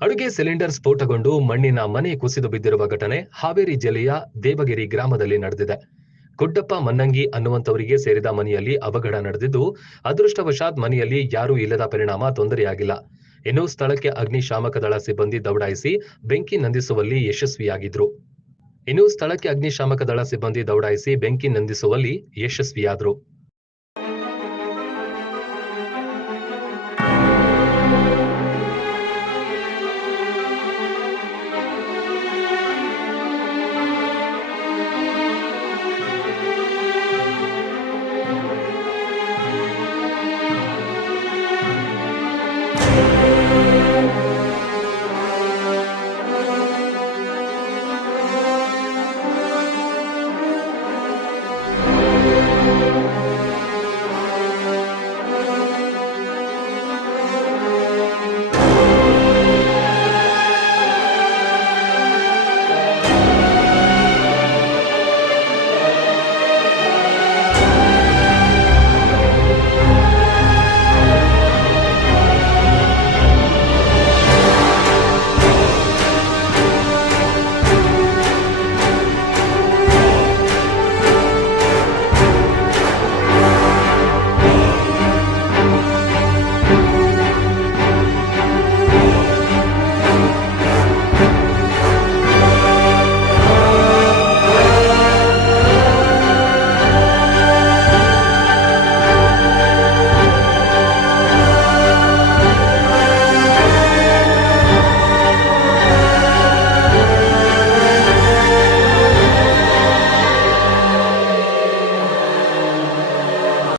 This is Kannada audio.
ಅಡುಗೆ ಸಿಲಿಂಡರ್ ಸ್ಫೋಟಗೊಂಡು ಮಣ್ಣಿನ ಮನೆ ಕುಸಿದು ಬಿದ್ದಿರುವ ಘಟನೆ ಹಾವೇರಿ ಜಿಲ್ಲೆಯ ದೇವಗಿರಿ ಗ್ರಾಮದಲ್ಲಿ ನಡೆದಿದೆ. ಗುಡ್ಡಪ್ಪ ಮನ್ನಂಗಿ ಅನ್ನುವಂತವರಿಗೆ ಸೇರಿದ ಮನೆಯಲ್ಲಿ ಅವಘಡ ನಡೆದಿದ್ದು, ಅದೃಷ್ಟವಶಾತ್ ಮನೆಯಲ್ಲಿ ಯಾರೂ ಇಲ್ಲದ ಪರಿಣಾಮ ತೊಂದರೆಯಾಗಿಲ್ಲ. ಇನ್ನು ಸ್ಥಳಕ್ಕೆ ಅಗ್ನಿಶಾಮಕ ದಳ ಸಿಬ್ಬಂದಿ ದೌಡಾಯಿಸಿ ಬೆಂಕಿ ನಂದಿಸುವಲ್ಲಿ ಯಶಸ್ವಿಯಾಗಿದ್ರು. ಇನ್ನು ಸ್ಥಳಕ್ಕೆ ಅಗ್ನಿಶಾಮಕ ದಳ ಸಿಬ್ಬಂದಿ ದೌಡಾಯಿಸಿ ಬೆಂಕಿ ನಂದಿಸುವಲ್ಲಿ ಯಶಸ್ವಿಯಾದರು.